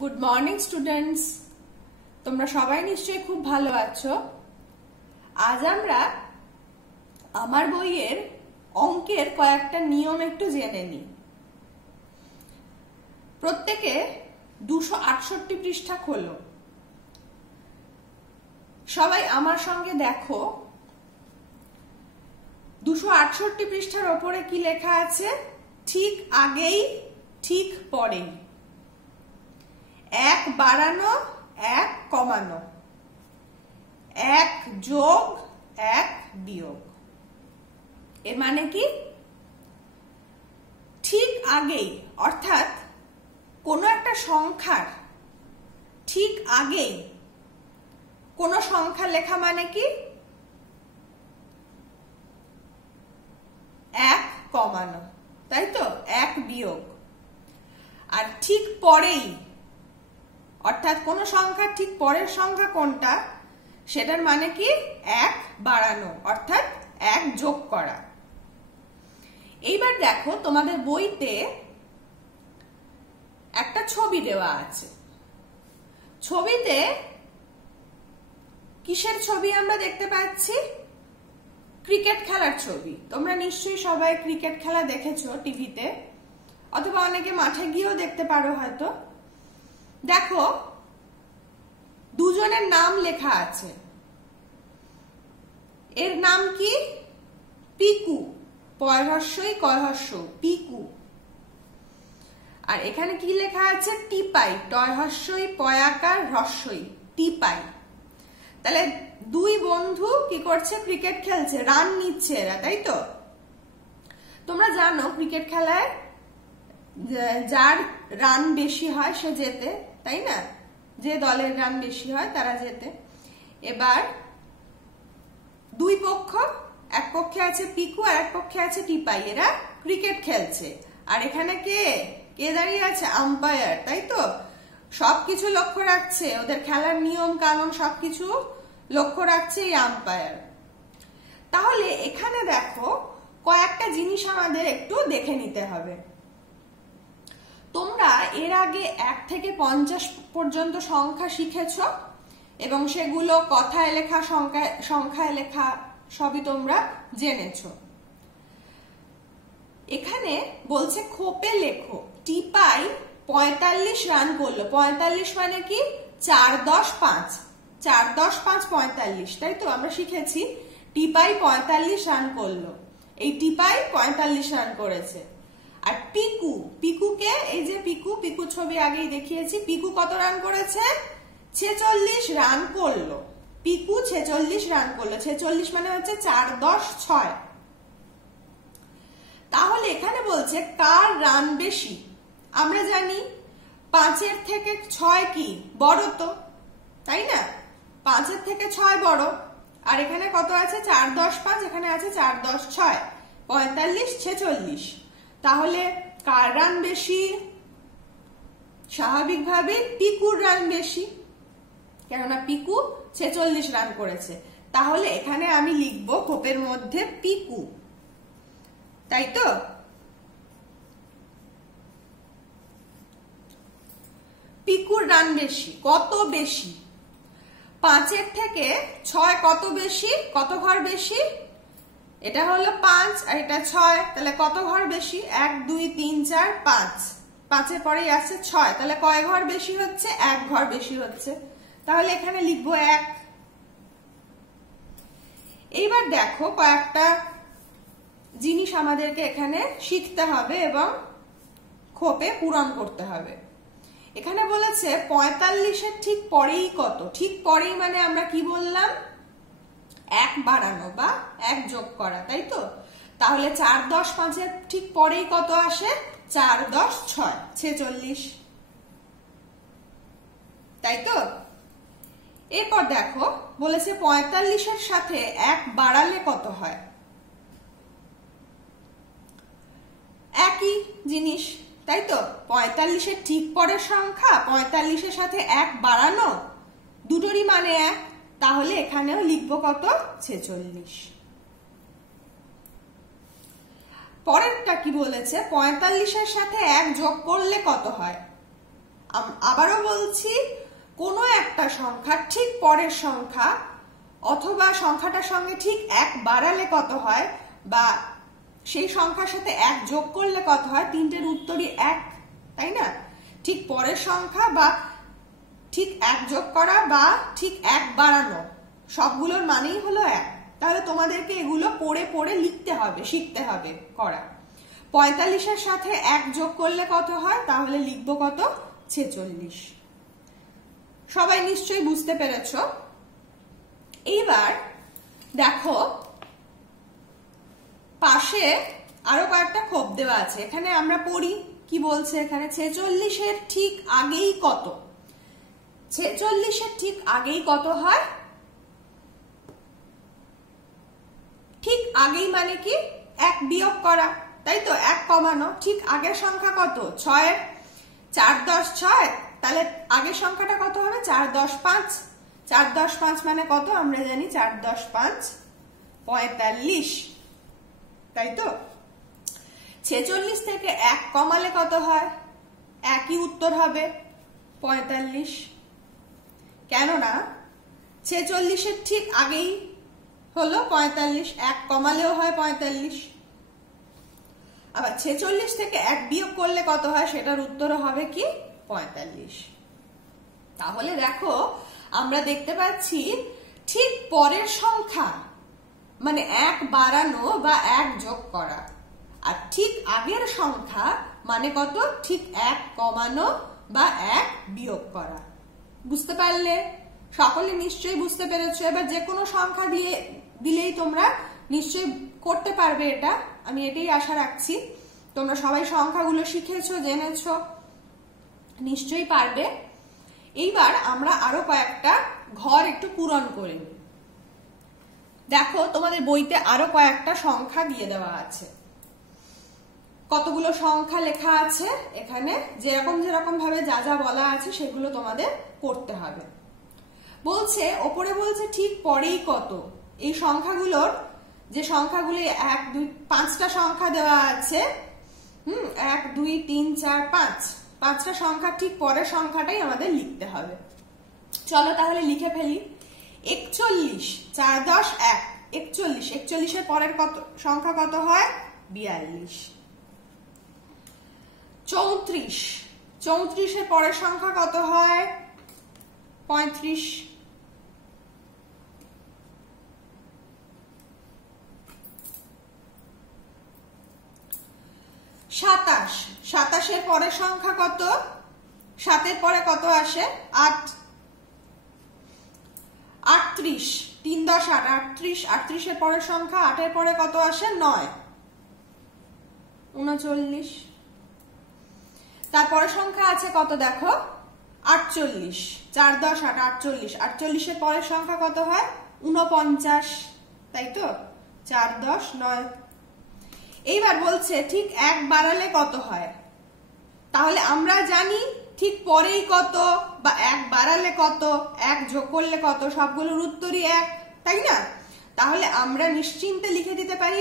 Good morning students, তোমরা সবাই নিশ্চয়ই খুব ভালো আছো। আজ আমরা আমার বইয়ের অঙ্কের কয়েকটা নিয়ম একটু জেনে নিই। প্রত্যেকে 268 পৃষ্ঠা খোলো। সবাই আমার সঙ্গে দেখো 268 পৃষ্ঠার ওপরে কি লেখা আছে? ঠিক আগেই ঠিক পরেই, এক বাড়ানো এক কমানো, এক যোগ এক বিয়োগ। এর মানে কি? ঠিক আগেই অর্থাৎ কোনো একটা সংখ্যার ঠিক আগেই কোনো সংখ্যা লেখা মানে কি? এক কমানো, তাই তো? এক বিয়োগ। আর ঠিক পরেই অর্থাৎ কোন সংখ্যার ঠিক পরের সংখ্যা কোনটা সেটার মানে কি? এক বাড়ানো অর্থাৎ এক যোগ করা। এইবার দেখো তোমাদের বইতে একটা ছবি দেওয়া আছে। ছবিতে কিসের ছবি আমরা দেখতে পাচ্ছি? ক্রিকেট খেলার ছবি। তোমরা নিশ্চয়ই সবাই ক্রিকেট খেলা দেখেছো টিভিতে, অথবা অনেকে মাঠে গিয়েও দেখতে পারো হয়তো। দেখো দুজনের নাম লেখা আছে। এর নাম কি? পিকু। পয়হস্যই কয়হস্য, পিকু। আর এখানে কি লেখা আছে? টিপাই। টয়হস্যই পয়াকার হ্রস্যই, টিপাই। তাহলে দুই বন্ধু কি করছে? ক্রিকেট খেলছে, রান নিচ্ছে এরা, তাই তো? তোমরা জানো ক্রিকেট খেলায় যার রান বেশি হয় সে জেতে, তাই না? যে দলের রান বেশি হয় তারা জেতে। এবার দুই পক্ষ, এক পক্ষে আছে পিকু আর এক পক্ষে আছে টিপাই, এরা ক্রিকেট খেলছে। আর এখানে কে কে দাঁড়িয়ে আছে? আম্পায়ার, তাই তো? সবকিছু লক্ষ্য রাখছে, ওদের খেলার নিয়ম কানুন সবকিছু লক্ষ্য রাখছে এই আম্পায়ার। তাহলে এখানে দেখো কয়েকটা জিনিস আমাদের একটু দেখে নিতে হবে। তোমরা এর আগে 1 থেকে 50 পর্যন্ত সংখ্যা শিখেছো এবং সেগুলো কথায় লেখা, সংখ্যায় লেখা সবই তোমরা জেনেছো। এখানে বলছে খোপে লেখো টিপাই 45 রান করলো। 45 মানে কি? 4 10 5, 4 10 5 45, তাই তো? আমরা শিখেছি টিপাই 45 রান করলো। এই টিপাই 45 রান করেছে। আর পিকু, পিকুকে এই যে পিকু, পিকু ছবি আগেই দেখিয়েছি। পিকু কত রান করেছে? 46 রান করলো। পিকু 46 রান করলো। 46 মানে হচ্ছে 4 10 6। তাহলে এখানে বলছে কার রান বেশি? আমরা জানি 5-এর থেকে 6 কি বড়, তো তাই না? 5-এর থেকে 6 বড়। আর এখানে কত আছে? 4 10 5, এখানে আছে 4 10 6, 45 46। তাহলে কার রান বেশি? স্বাভাবিকভাবে পিকুর রান বেশি, কেননা পিকু 46 রান করেছে। তাহলে এখানে আমি লিখবো খোপের মধ্যে পিকু, তাই তো? পিকুর রান বেশি। কত বেশি? 5-এর থেকে 6 কত বেশি? কত ঘর বেশি? এটা হলো 5 আর এটা 6, তাহলে কত ঘর বেশি? 1 2 3 4 5, 5-এর পরেই আছে 6, তাহলে কয় ঘর বেশি হচ্ছে? 1 ঘর বেশি হচ্ছে। তাহলে এখানে লিখবো 1। এইবার দেখো কয়েকটা জিনিস আমাদেরকে এখানে শিখতে হবে এবং খোপে পূরণ করতে হবে। এখানে বলেছে 45-এর ঠিক পরেই কত? ঠিক পরেই মানে আমরা কি বললাম? এক বাড়ানো বা এক যোগ করা, তাই তো? তাহলে 4 10 5-এর ঠিক পরেই কত আসে? 4 10 6, 46, তাই তো? এরপর দেখো বলেছে 45-এর সাথে 1 বাড়ালে কত হয়? একই জিনিস, তাই তো? 45-এর ঠিক পরের সংখ্যা, 45-এর সাথে 1 বাড়ানো, দুটোরই মানে 1। তাহলে এখানেও লিখবো কত? 46। পরেরটা কি বলেছে? 45-এর সাথে 1 যোগ করলে কত হয়? আবারও বলছি, কোনো একটা সংখ্যা ঠিক পরের সংখ্যা অথবা সংখ্যাটার সঙ্গে ঠিক 1 বাড়ালে কত হয়, বা সেই সংখ্যার সাথে 1 যোগ করলে কত হয়, তিনটের উত্তরই 1, তাই না? ঠিক পরের সংখ্যা বা ঠিক 1 যোগ করা বা ঠিক 1 বাড়ানো, সবগুলোর মানেই হলো 1। তাহলে তোমাদেরকে এগুলো পড়ে পড়ে লিখতে হবে, শিখতে হবে করা। 45-এর সাথে 1 যোগ করলে কত হয়, তাহলে লিখবো কত, 46। সবাই নিশ্চয়ই বুঝতে পেরেছ। এইবার দেখো পাশে আরো কয়েকটা খোপ দেওয়া আছে, এখানে আমরা পড়ি কি বলছে। এখানে 46-এর ঠিক আগেই কত, 46-এর ঠিক আগেই কত হয়, ঠিক আগেই মানে কি 1 বিয়োগ করা, তাই তো, 1 কমানো। ঠিক আগের সংখ্যা কত, 6, 4 10 6, তাহলে আগের সংখ্যাটা কত হবে, 4 10 5। 4 10 5 মানে কত আমরা জানি, 4 10 5 45, তাই তো। 46 থেকে 1 কমালে কত হয়, একই উত্তর হবে 45। কেননা 46-এর ঠিক আগেই হলো 45, 1 কমালেও হয় 45। আবার 46 থেকে 1 বিয়োগ করলে কত হয়, সেটার উত্তরও হবে কি 45। তাহলে দেখো আমরা দেখতে পাচ্ছি ঠিক পরের সংখ্যা মানে 1 বাড়ানো বা 1 যোগ করা, আর ঠিক আগের সংখ্যা মানে কত, ঠিক 1 কমানো বা 1 বিয়োগ করা। বুঝতে পারলে? সকলে নিশ্চয়ই বুঝতে পেরেছো। এবার যে কোনো সংখ্যা দিলেই তোমরা নিশ্চয়ই করতে পারবে, এটা আমি এটাই আশা রাখছি। তোমরা সবাই সংখ্যাগুলো শিখেছো, জেনেছো, নিশ্চয়ই পারবে। এইবার আমরা আরো কয়েকটা ঘর একটু পূরণ করে নিই। দেখো তোমাদের বইতে আরো কয়েকটা সংখ্যা দিয়ে দেওয়া আছে, কতগুলো সংখ্যা লেখা আছে এখানে, যেরকম যেরকম ভাবে যা যা বলা আছে সেগুলো তোমাদের করতে হবে। বলছে ওপরে বলছে ঠিক পরেই কত, এই সংখ্যাগুলোর যে সংখ্যাগুলি 1 2 5টা সংখ্যা দেওয়া আছে, 1 2 3 4 5, 5টা সংখ্যা ঠিক পরের সংখ্যাটাই আমাদের লিখতে হবে। চলো তাহলে লিখে ফেলি। 41 4 10 1, 41, 41-এর পরের কত সংখ্যা কত হয়, 42। 34, 34-এর পরের সংখ্যা কত হয়, 35। 27, 27-এর পরের সংখ্যা কত, 7-এর পরে কত আসে, 8। 38, 3 10 8, 38, 38-এর পরের সংখ্যা 8-এর পরে কত আসে, 9। 39। তারপরে সংখ্যা আছে কত দেখো, 48, 4 10 8, 48, 48-এর পরের সংখ্যা কত হয়, 49, তাই তো, 4 10 9। এইবার বলছে ঠিক 1 বাড়ালে কত হয়, তাহলে আমরা জানি ঠিক পরেই কত বা 1 বাড়ালে কত, 1 যোগ করলে কত, সবগুলোর উত্তরই 1, তাই না? তাহলে আমরা নিশ্চিন্তে লিখে দিতে পারি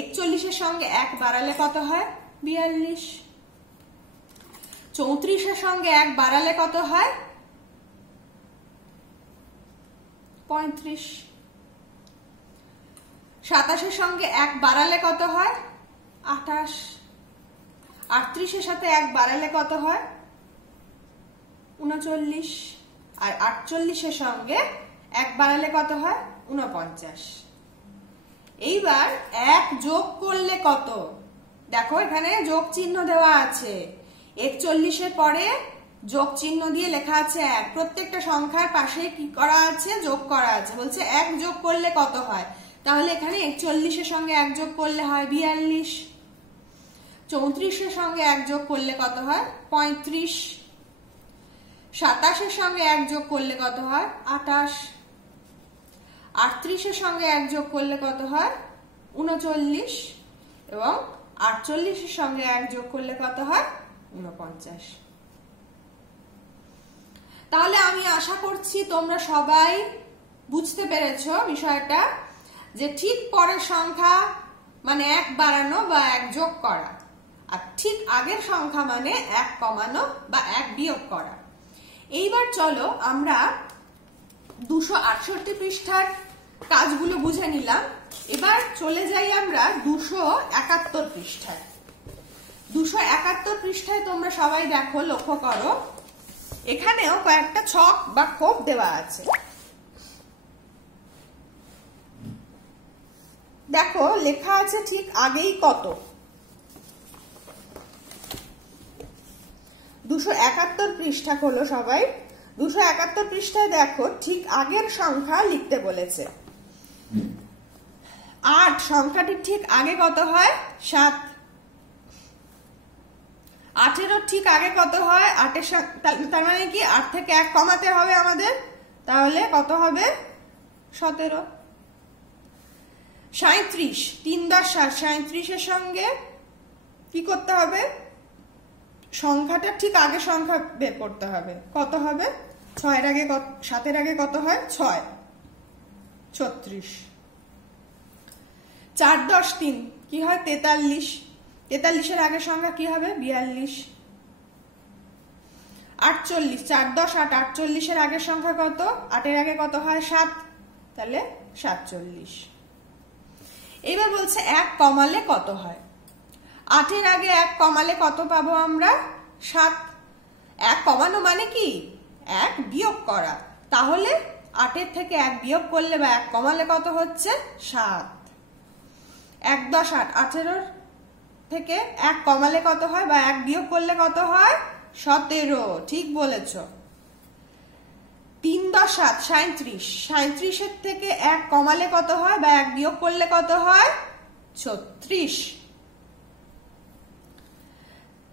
41-এর সঙ্গে 1 বাড়ালে কত হয়, 42। 34-এর সঙ্গে 1 বাড়ালে কত হয়, 35। 27-এর সঙ্গে 1 বাড়ালে কত হয়, 28। 38-এর সাথে 1 বাড়ালে কত হয়, 39। আর 48-এর সঙ্গে 1 বাড়ালে কত হয়, 49। এইবার 1 যোগ করলে কত, দেখো এখানে যোগ চিহ্ন দেওয়া আছে, 41-এর পরে যোগ চিহ্ন দিয়ে লেখা আছে 1, প্রত্যেকটা সংখ্যার পাশে কি করা আছে, যোগ করা আছে। বলছে 1 যোগ করলে কত হয়, তাহলে এখানে 41-এর সঙ্গে 1 যোগ করলে হয় 42। 34-এর সঙ্গে 1 যোগ করলে কত হয়, 35। 27-এর সঙ্গে 1 যোগ করলে কত হয়, 28। 38-এর সঙ্গে 1 যোগ করলে কত হয়, 39। এবং 48-এর সঙ্গে 1 যোগ করলে কত হয়, 49। তাহলে আমি আশা করছি তোমরা সবাই বুঝতে পেরেছো বিষয়টা, যে ঠিক পরের সংখ্যা মানে 1 বাড়ানো বা 1 যোগ করা, আর ঠিক আগের সংখ্যা মানে 1 কমানো বা 1 বিয়োগ করা। এইবার চলো আমরা 268 পৃষ্ঠার কাজগুলো বুঝে নিলাম। এবার চলে যাই আমরা 271 পৃষ্ঠায়। 271 পৃষ্ঠায় তোমরা সবাই দেখো, লক্ষ্য করো, এখানেও কয়েকটা ছক বা কোপ দেওয়া আছে। দেখো লেখা আছে ঠিক আগেই কত। 271 পৃষ্ঠা খোলো সবাই। 271 পৃষ্ঠায় দেখো ঠিক আগের সংখ্যা লিখতে বলেছে। 8 সংখ্যাটির ঠিক আগে কত হয়? 7। 8-এরও ঠিক আগে কত হয়? 8-এর তার মানে কি 8 থেকে 1 কমাতে হবে আমাদের, তাহলে কত হবে? 17। 37 3 10 7, 37-এর সঙ্গে কি করতে হবে? সংখ্যাটা ঠিক আগে সংখ্যা বের করতে হবে। কত হবে? 6-এর আগে 7-এর আগে কত হয়? 6 36। 4 10 3 কি হয়? 43। 43-এর আগে সংখ্যা কি হবে? 42। 48 4 10 8, 48-এর আগের সংখ্যা কত? 8-এর আগে কত হয়? 7, তাহলে 47। এবার বলছে 1 কমালে কত হয়? 8-এর আগে 1 কমালে কত পাবো আমরা? 7। 1 কমানো মানে কি? 1 বিয়োগ করা। তাহলে 8-এর থেকে 1 বিয়োগ করলে বা 1 কমালে কত হচ্ছে? 7। 1 10 8, 18-এর থেকে 1 কমালে কত হয় বা 1 বিয়োগ করলে কত হয়? 17। ঠিক বলেছ। 3 10 7, 37, 37-এর থেকে 1 কমালে কত হয় বা 1 বিয়োগ করলে কত হয়? 36।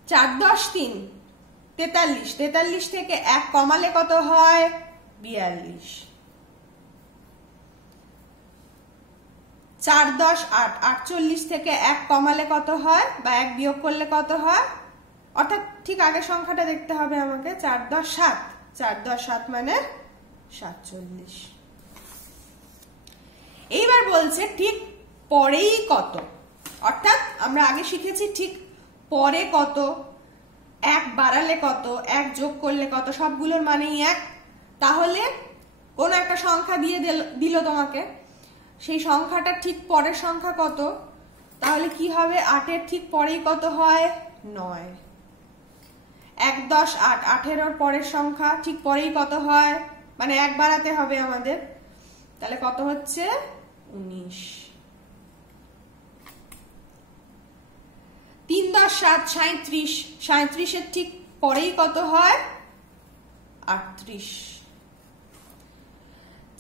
4 10 3 43, 43 থেকে 1 কমালে কত হয়? 42। 4 10 8, 48 থেকে 1 কমালে কত হয় বা 1 বিয়োগ করলে কত হয়? অর্থাৎ ঠিক আগের সংখ্যাটা দেখতে হবে আমাকে। 4 10 7, 4 10 7 মানে 47। এইবার বলছে ঠিক পরেই কত। অর্থাৎ আমরা আগে শিখেছি ঠিক পরে কত, 1 বাড়ালে কত, 1 যোগ করলে কত, সবগুলোর মানেই 1। তাহলে কোন একটা সংখ্যা দিয়ে দিল তোমাকে, সেই সংখ্যাটা ঠিক পরের সংখ্যা কত? তাহলে কি হবে? 8-এর ঠিক পরেই কত হয়? 9। 1 10 8, 18-এর পরের সংখ্যা ঠিক পরেই কত হয়? মানে 1 বাড়াতে হবে আমাদের, তাহলে কত হচ্ছে? 19। 3 10 7, 37, 37-এর ঠিক পরেই কত হয়? 38।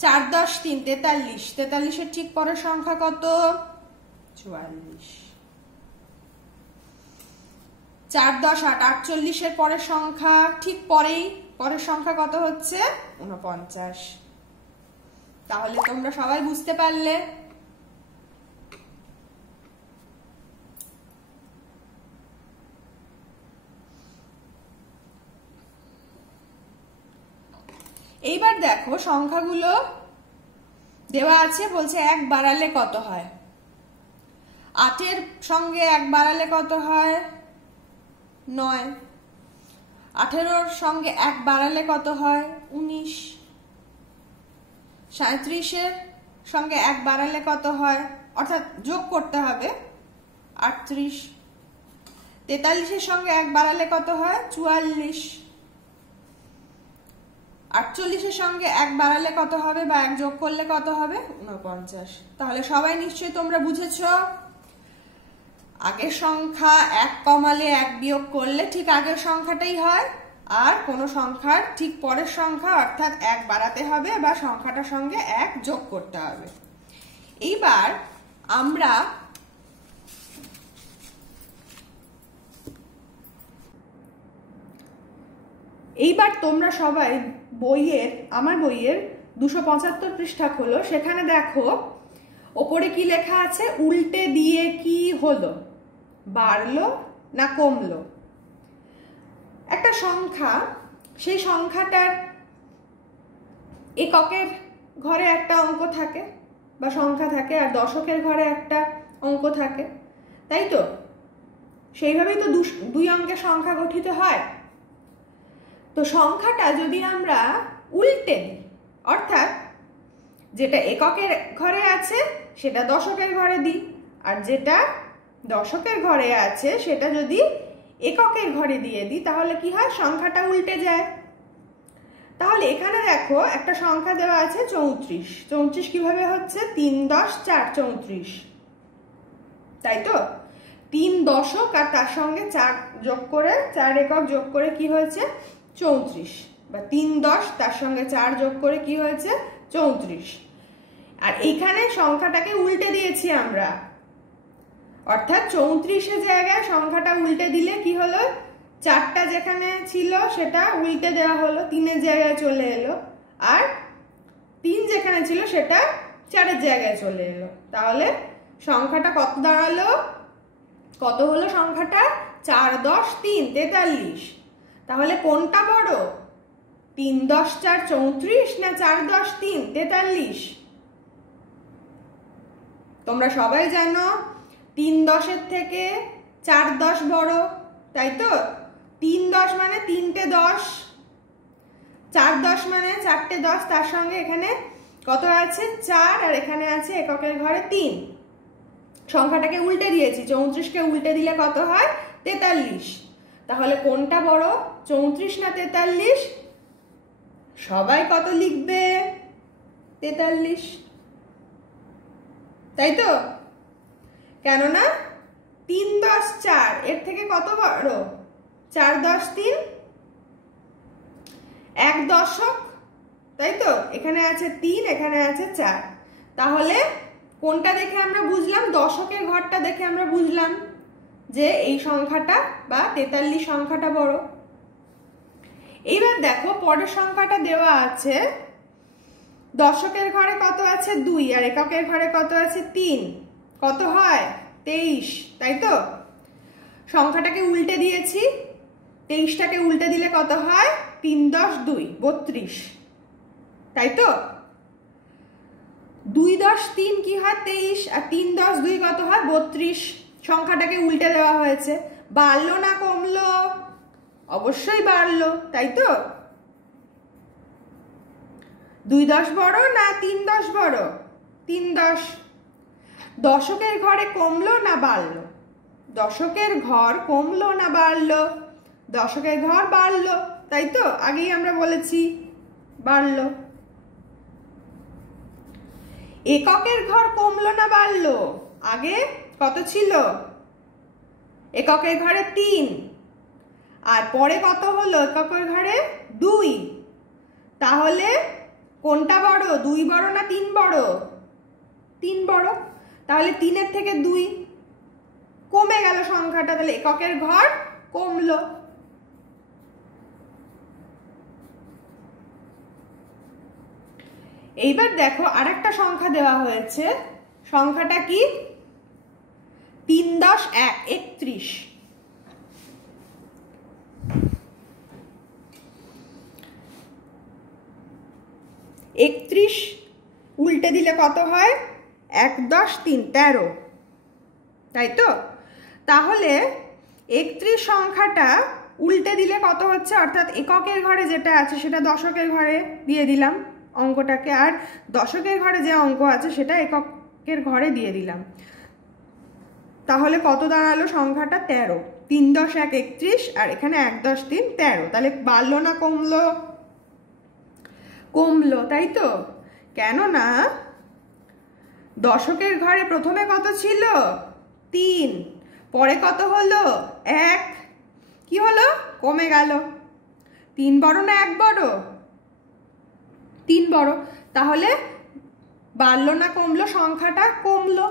4 10 3 43, 43-এর ঠিক পরের সংখ্যা কত? 44। 4 10 8, 48-এর পরের সংখ্যা ঠিক পরের সংখ্যা কত হচ্ছে? 49। তাহলে তোমরা সবাই বুঝতে পারলে। এইবার দেখো সংখ্যাগুলো দেওয়া আছে, বলছে 1 বাড়ালে কত হয়? 8-এর সঙ্গে 1 বাড়ালে কত হয়? 9। 18-এর সঙ্গে 1 বাড়ালে কত হয়? 19। 37-এর সঙ্গে 1 বাড়ালে কত হয়? অর্থাৎ যোগ করতে হবে, 38। 43-এর সঙ্গে 1 বাড়ালে কত হয়? 44। 48-এর সঙ্গে 1 বাড়ালে কত হবে বা 1 যোগ করলে কত হবে? 49। তাহলে সবাই নিশ্চয়ই তোমরা বুঝেছো, আগের সংখ্যা 1 কমালে 1 বিয়োগ করলে ঠিক আগের সংখ্যাটাই হয়, আর কোন সংখ্যার ঠিক পরের সংখ্যা অর্থাৎ 1 বাড়াতে হবে বা সংখ্যাটার সঙ্গে 1 যোগ করতে হবে। এইবার আমরা তোমরা সবাই আমার বইয়ের 275 পৃষ্ঠা খোলো। সেখানে দেখো ওপরে কি লেখা আছে? উল্টে দিয়ে কি হলো? বাড়লো না কমলো? একটা সংখ্যা, সেই সংখ্যাটার এককের ঘরে একটা অঙ্ক থাকে বা সংখ্যা থাকে, আর দশকের ঘরে একটা অঙ্ক থাকে, তাই তো? সেইভাবেই তো দুই অঙ্কের সংখ্যা গঠিত হয়। তো সংখ্যাটা যদি আমরা উল্টে দিই, অর্থাৎ যেটা এককের ঘরে আছে সেটা দশকের ঘরে দিই, আর যেটা দশকের ঘরে আছে সেটা যদি এককের ঘরে দিয়ে দিই, তাহলে কি হয়, সংখ্যাটা উল্টে যায়। তাহলে এখানে দেখো একটা সংখ্যা দেওয়া আছে 34। 34 কিভাবে হচ্ছে? 3 10 4 34, তাই তো? 3 দশক আর তার সঙ্গে 4 যোগ করে, 4 একক যোগ করে কি হয়েছে? 34। বা 3 10 তার সঙ্গে 4 যোগ করে কি হয়েছে? 34। আর এইখানে সংখ্যাটাকে উল্টে দিয়েছি আমরা, অর্থাৎ 34-এর জায়গায় সংখ্যাটা উল্টে দিলে কি হলো, 4টা যেখানে ছিল সেটা উল্টে দেওয়া হলো, 3-এর জায়গায় চলে এলো, আর 3 যেখানে ছিল সেটা 4-এর জায়গায় চলে এলো। তাহলে সংখ্যাটা কত দাঁড়ালো? কত হলো সংখ্যাটা? 4 10 3 43। তাহলে কোনটা বড়? 3 10 4 34 না 4 10 3 43? তোমরা সবাই জানো 3 10-এর থেকে 4 10 বড়, তাই তো? 3 10 মানে 3টে 10, 4 10 মানে 4টে 10, তার সঙ্গে এখানে কত আছে? 4, আর এখানে আছে এককের ঘরে 3। সংখ্যাটাকে উল্টে দিয়েছি, 34-কে উল্টে দিলে কত হয়? 43। তাহলে কোনটা বড়, 34 না 43? সবাই কত লিখবে? 43, তাই তো? কেননা 3 10 4 এর থেকে কত বড়? 4 10 3 1 দশক, তাই তো? এখানে আছে 3, এখানে আছে 4। তাহলে কোনটা দেখে আমরা বুঝলাম? দশকের ঘরটা দেখে আমরা বুঝলাম যে এই সংখ্যাটা বা 43 সংখ্যাটা বড়। এইবার দেখো পরের সংখ্যাটা দেওয়া আছে, দশকের ঘরে কত আছে? 2, আর এককের ঘরে কত আছে? 3। কত হয়? 23, তাই তো? সংখ্যাটাকে উল্টে দিয়েছি, 23টাকে উল্টে দিলে কত হয়? 3 10 2 32, তাই তো? 2 10 3 কি হয়? 23, আর 3 10 2 কত হয়? 32। সংখ্যাটাকে উল্টে দেওয়া হয়েছে। বাড়লো না কমলো? অবশ্যই বাড়লো, তাই তো? 2 10 বড় না 3 10 বড়? 3 10। দশকের ঘরে কমলো না বাড়লো? দশকের ঘর কমলো না বাড়লো? দশকের ঘর বাড়লো, তাই তো? আগেই আমরা বলেছি বাড়লো। এককের ঘর কমলো না বাড়লো? আগে কত ছিল? এককের ঘরে 3, আর পরে কত হলো এককের ঘরে? 2। তাহলে কোনটা বড়? 2 বড় না 3 বড়? 3 বড়। তাহলে 3-এর থেকে 2 কমে গেল সংখ্যাটা, তাহলে এককের ঘর কমলো। এইবার দেখো আরেকটা সংখ্যা দেওয়া হয়েছে, সংখ্যাটা কি? 3 10 1 31। 31 উল্টে দিলে কত হয়? 1 10 3 13, তাই তো? তাহলে 31 সংখ্যাটা উল্টে দিলে কত হচ্ছে? অর্থাৎ এককের ঘরে যেটা আছে সেটা দশকের ঘরে দিয়ে দিলাম অঙ্কটাকে, আর দশকের ঘরে যে অঙ্ক আছে সেটা এককের ঘরে দিয়ে দিলাম। তাহলে কত দাঁড়ালো সংখ্যাটা? 13। 3 10 1 31, আর এখানে 1 10 3 13। তাহলে বাড়লো না কমলো? কমলো, তাই তো? কেননা দশকের ঘরে প্রথমে কত ছিল? 3, পরে কত হলো? 1। কি হলো? কমে গেল। 3 বড় না 1 বড়? 3 বড়। তাহলে বাড়লো না কমলো? সংখ্যাটা কমলো।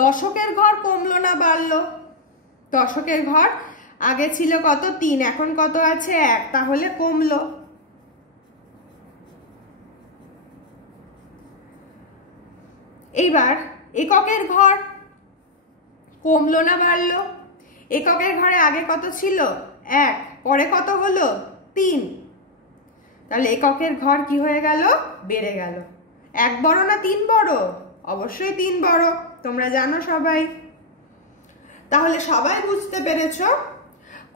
দশকের ঘর কমলো না বাড়লো? দশকের ঘর আগে ছিল কত? 3, এখন কত আছে? 1, তাহলে কমলো। এইবার এককের ঘর কমলো না বাড়লো? এককের ঘরে আগে কত ছিল? 1, পরে কত হলো? 3। তাহলে এককের ঘর কি হয়ে গেল? বেড়ে গেল। 1 বড় না 3 বড়? অবশ্যই 3 বড়, তোমরা জানো সবাই। তাহলে সবাই বুঝতে পেরেছো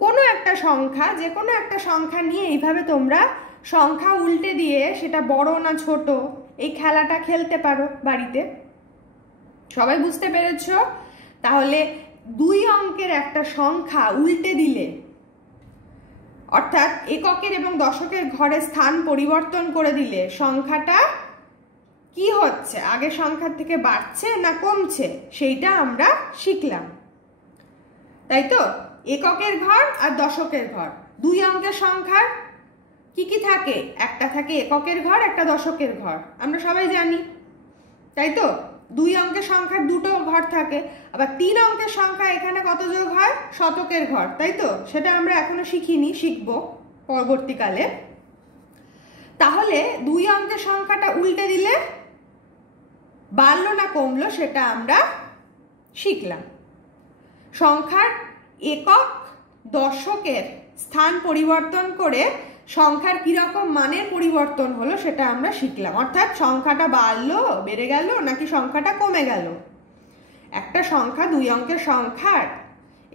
কোনো একটা সংখ্যা, যে কোনো একটা সংখ্যা নিয়ে এইভাবে তোমরা সংখ্যা উল্টে দিয়ে সেটা বড় না ছোট এই খেলাটা খেলতে পারো বাড়িতে। সবাই বুঝতে পেরেছো? তাহলে 2 অঙ্কের একটা সংখ্যা উল্টে দিলে, অর্থাৎ এককের এবং দশকের ঘরে স্থান পরিবর্তন করে দিলে সংখ্যাটা কি হচ্ছে, আগের সংখ্যার থেকে বাড়ছে না কমছে, সেইটা আমরা শিখলাম। তাই তো? এককের ঘর আর দশকের ঘর, 2 অঙ্কের সংখ্যার কি কি থাকে? একটা থাকে এককের ঘর, একটা দশকের ঘর, আমরা সবাই জানি। তাই তো? 2 অঙ্কের সংখ্যার 2টো ঘর থাকে। আবার 3 অঙ্কের সংখ্যা এখানে কত যোগ হয়? শতকের ঘর। তাই তো? সেটা আমরা এখনো শিখিনি, শিখবো পরবর্তীকালে। তাহলে 2 অঙ্কের সংখ্যাটা উল্টে দিলে বাড়লো না কমলো সেটা আমরা শিখলাম। সংখ্যার একক দশকের স্থান পরিবর্তন করে সংখ্যার কিরকম মানের পরিবর্তন হলো সেটা আমরা শিখলাম। অর্থাৎ সংখ্যাটা বাড়লো, বেড়ে গেল, নাকি সংখ্যাটা কমে গেল। একটা সংখ্যা 2 অঙ্কের সংখ্যার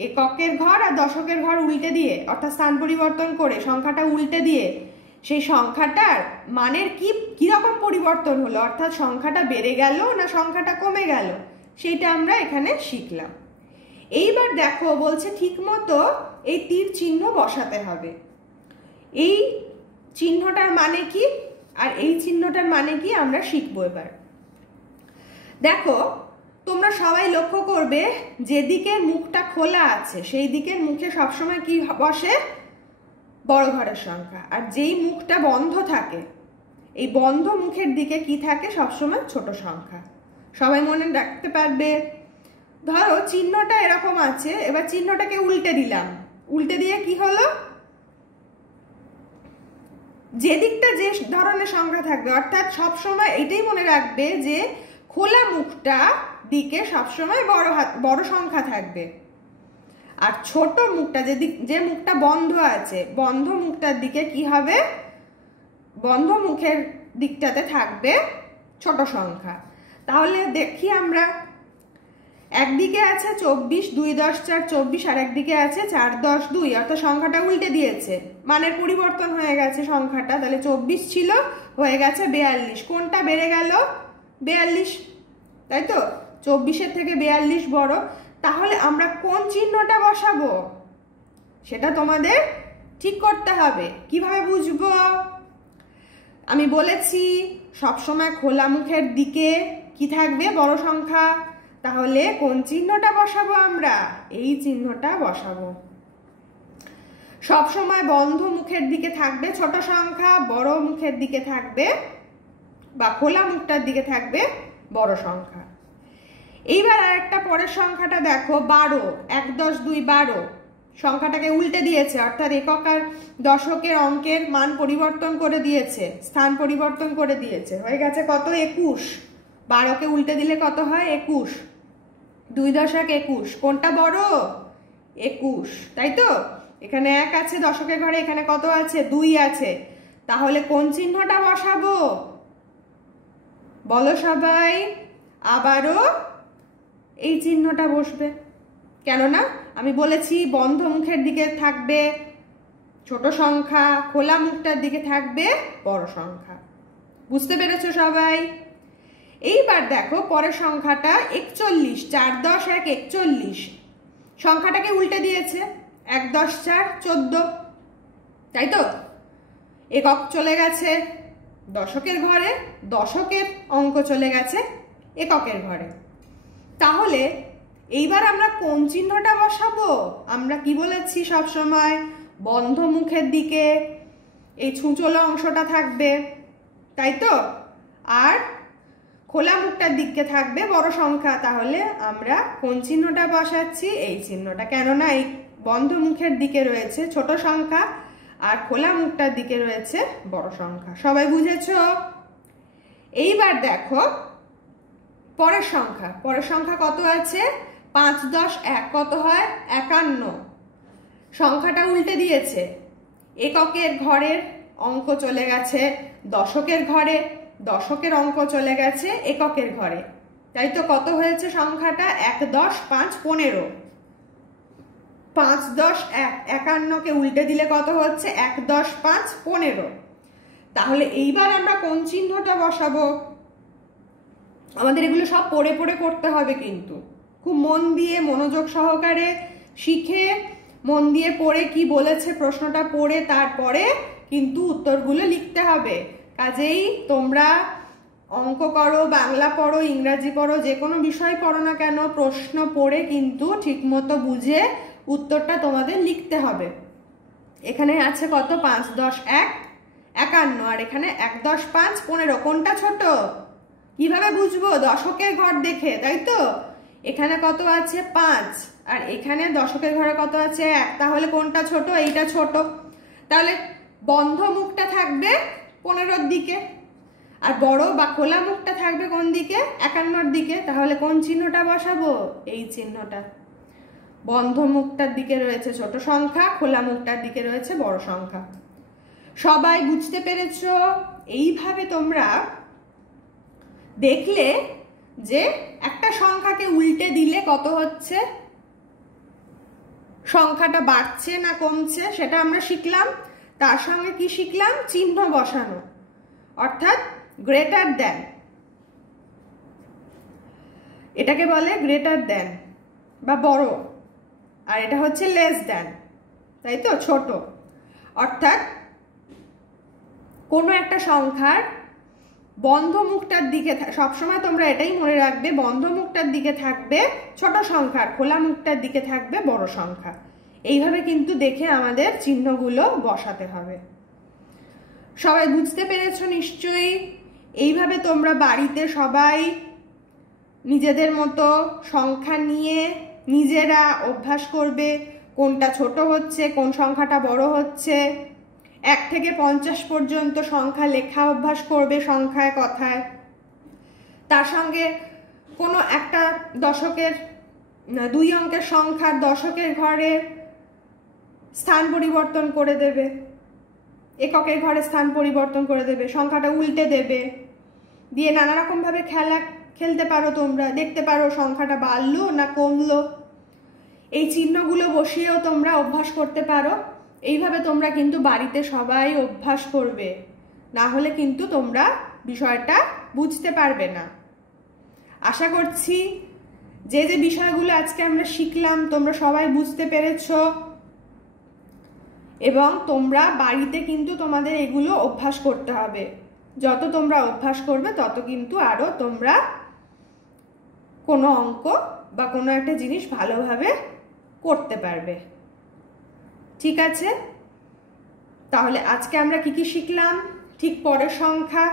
এককের ঘর আর দশকের ঘর উল্টে দিয়ে, অর্থাৎ স্থান পরিবর্তন করে সংখ্যাটা উল্টে দিয়ে সেই সংখ্যাটার মানের কিরকম পরিবর্তন হলো, অর্থাৎ সংখ্যাটা বেড়ে গেল না সংখ্যাটা কমে গেল, সেইটা আমরা এখানে শিখলাম। এইবার দেখো বলছে ঠিক মতো এই তীর চিহ্ন বসাতে হবে। এই চিহ্নটার মানে কি আর এই চিহ্নটার মানে কি আমরা শিখবো এবার। দেখো তোমরা সবাই লক্ষ্য করবে যেদিকে মুখটা খোলা আছে সেই দিকের মুখে সবসময় কি বসে? বড় ঘরের সংখ্যা। আর যেই মুখটা বন্ধ থাকে এই বন্ধ মুখের দিকে কি থাকে? সবসময় ছোট সংখ্যা। সবাই মনে রাখতে পারবে। ধরো চিহ্নটা এরকম আছে, এবার চিহ্নটাকে উল্টে দিলাম, উল্টে দিয়ে কি হলো? যে দিকটা যে ধরনের সংখ্যা থাকবে, অর্থাৎ সবসময় এটাই মনে রাখবে যে খোলা মুখটা দিকে সবসময় বড় সংখ্যা থাকবে, আর ছোট মুখটা যে মুখটা বন্ধ আছে বন্ধ মুখটার দিকে কি হবে? বন্ধ মুখের দিকটাতে থাকবে ছোট সংখ্যা। তাহলে দেখি আমরা, একদিকে আছে 24, 2 10 4 24, আর একদিকে আছে 4 10 2, অর্থাৎ সংখ্যাটা উল্টে দিয়েছে, মানের পরিবর্তন হয়ে গেছে সংখ্যাটা। তাহলে 24 ছিল, হয়ে গেছে 42। কোনটা বেড়ে গেল? 42। তাই তো? 24-এর থেকে 42 বড়। তাহলে আমরা কোন চিহ্নটা বসাবো সেটা তোমাদের ঠিক করতে হবে। কিভাবে বুঝবো? আমি বলেছি সবসময় খোলা মুখের দিকে কি থাকবে? বড় সংখ্যা। তাহলে কোন চিহ্নটা বসাবো আমরা? এই চিহ্নটা বসাবো। সবসময় বন্ধ মুখের দিকে থাকবে ছোট সংখ্যা, বড় মুখের দিকে থাকবে বা খোলা মুখটার দিকে থাকবে বড় সংখ্যা। এইবার আরেকটা পরের সংখ্যাটা দেখো, 12, 1 10 2 12। সংখ্যাটাকে উল্টে দিয়েছে, অর্থাৎ একক আর দশকের অঙ্কের মান পরিবর্তন করে দিয়েছে, স্থান পরিবর্তন করে দিয়েছে। হয়ে গেছে কত? 21। 12কে উল্টে দিলে কত হয়? 21। 2 10 1 21। কোনটা বড়? 21। তাই তো? এখানে 1 আছে দশকের ঘরে, এখানে কত আছে? 2 আছে। তাহলে কোন চিহ্নটা বসাবো বলো সবাই? আবারও এই চিহ্নটা বসবে। কেননা আমি বলেছি বন্ধ মুখের দিকে থাকবে ছোট সংখ্যা, খোলা মুখটার দিকে থাকবে বড় সংখ্যা। বুঝতে পেরেছো সবাই? এইবার দেখো পরের সংখ্যাটা 41, 4 10 1 41। সংখ্যাটাকে উল্টে দিয়েছে, 1 10 4 14। তাই তো? একক চলে গেছে দশকের ঘরে, দশকের অঙ্ক চলে গেছে এককের ঘরে। তাহলে এইবার আমরা কোন চিহ্নটা বসাবো? আমরা কি বলেছি সব সময়? বন্ধ মুখের দিকে এই ছুঁচলো অংশটা থাকবে, তাই তো? আর খোলা মুখটার দিকে থাকবে বড় সংখ্যা। তাহলে আমরা কোন চিহ্নটা বসাচ্ছি? এই চিহ্নটা। কেননা এই বন্ধ মুখের দিকে রয়েছে ছোট সংখ্যা আর খোলা মুখটার দিকে রয়েছে বড় সংখ্যা। সবাই বুঝেছো? এইবার দেখো পরের সংখ্যা। পরের সংখ্যা কত আছে? 5 10 1। কত হয়? 51। সংখ্যাটা উল্টে দিয়েছে, এককের ঘরের অঙ্ক চলে গেছে দশকের ঘরে, দশকের অঙ্ক চলে গেছে এককের ঘরে। তাই তো? কত হয়েছে সংখ্যাটা? 1 10 5 15। 5 10 1, 51কে উল্টে দিলে কত হচ্ছে 1 10 5 15। তাহলে এইবার আমরা কোন চিহ্নটা বসাবো? আমাদের এগুলো সব পড়ে পড়ে করতে হবে, কিন্তু খুব মন দিয়ে মনোযোগ সহকারে শিখে মন দিয়ে পড়ে কি বলেছে প্রশ্নটা পড়ে তারপরে কিন্তু উত্তরগুলো লিখতে হবে। কাজেই তোমরা অঙ্ক করো, বাংলা পড়ো, ইংরাজি পড়ো, যে কোনো বিষয় পড়ো না কেন, প্রশ্ন পড়ে কিন্তু ঠিকমতো বুঝে উত্তরটা তোমাদের লিখতে হবে। এখানে আছে কত 5 10 1 51, আর এখানে 1 10 5 15। কোনটা ছোট কিভাবে বুঝবো? দশকের ঘর দেখে, তাই তো? এখানে কত আছে 5 আর এখানে দশকের ঘরে কত আছে 1, তাহলে কোনটা ছোট? এইটা ছোট। তাহলে বন্ধ মুখটা থাকবে 15-র দিকে আর বড় বা খোলা মুখটা থাকবে কোন দিকে? 51-র দিকে। তাহলে কোন চিহ্নটা বসাবো? এই চিহ্নটা। বন্ধ মুখটার দিকে রয়েছে ছোট সংখ্যা, খোলা মুখটার দিকে রয়েছে বড় সংখ্যা। সবাই বুঝতে পেরেছো? এইভাবে তোমরা দেখলে যে একটা সংখ্যাকে উল্টে দিলে কত হচ্ছে, সংখ্যাটা বাড়ছে না কমছে সেটা আমরা শিখলাম। তার সঙ্গে কি শিখলাম? চিহ্ন বসানো, অর্থাৎ গ্রেটার দ্যান, এটাকে বলে গ্রেটার দ্যান বা বড়, আর এটা হচ্ছে লেস দ্যান, তাই তো? ছোট। অর্থাৎ কোনো একটা সংখ্যার বন্ধ মুখটার দিকে, সবসময় তোমরা এটাই মনে রাখবে, বন্ধ মুখটার দিকে থাকবে ছোট সংখ্যা, খোলা মুখটার দিকে থাকবে বড় সংখ্যা। এইভাবে কিন্তু দেখে আমাদের চিহ্নগুলো বসাতে হবে। সবাই বুঝতে পেরেছো নিশ্চয়ই? এইভাবে তোমরা বাড়িতে সবাই নিজেদের মতো সংখ্যা নিয়ে নিজেরা অভ্যাস করবে, কোনটা ছোট হচ্ছে, কোন সংখ্যাটা বড় হচ্ছে। 1 থেকে 50 পর্যন্ত সংখ্যা লেখা অভ্যাস করবে সংখ্যায় কথায়। তার সঙ্গে কোনো একটা দশকের 2 অঙ্কের সংখ্যার দশকের ঘরে স্থান পরিবর্তন করে দেবে, এককের ঘরে স্থান পরিবর্তন করে দেবে, সংখ্যাটা উল্টে দেবে, দিয়ে নানা রকম ভাবে খেলা খেলতে পারো। তোমরা দেখতে পারো সংখ্যাটা বাড়লো না কমলো। এই চিহ্নগুলো বসিয়েও তোমরা অভ্যাস করতে পারো। এইভাবে তোমরা কিন্তু বাড়িতে সবাই অভ্যাস করবে, না হলে কিন্তু তোমরা বিষয়টা বুঝতে পারবে না। আশা করছি যে যে বিষয়গুলো আজকে আমরা শিখলাম তোমরা সবাই বুঝতে পেরেছো, এবং তোমরা বাড়িতে কিন্তু তোমাদের এগুলো অভ্যাস করতে হবে। যত তোমরা অভ্যাস করবে তত কিন্তু আরো তোমরা কোনো অঙ্ক বা কোনো একটা জিনিস ভালোভাবে করতে পারবে। ঠিক আছে, তাহলে আজকে আমরা কি কি শিখলাম? ঠিক পরের সংখ্যা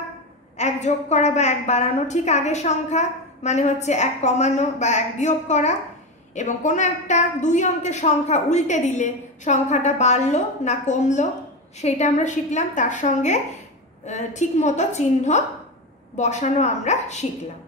1 যোগ করা বা 1 বাড়ানো, ঠিক আগের সংখ্যা মানে হচ্ছে 1 কমানো বা 1 বিয়োগ করা, এবং কোনো একটা 2 অঙ্কের সংখ্যা উল্টে দিলে সংখ্যাটা বাড়লো না কমলো সেটা আমরা শিখলাম। তার সঙ্গে ঠিক মতো চিহ্ন বসানো আমরা শিখলাম।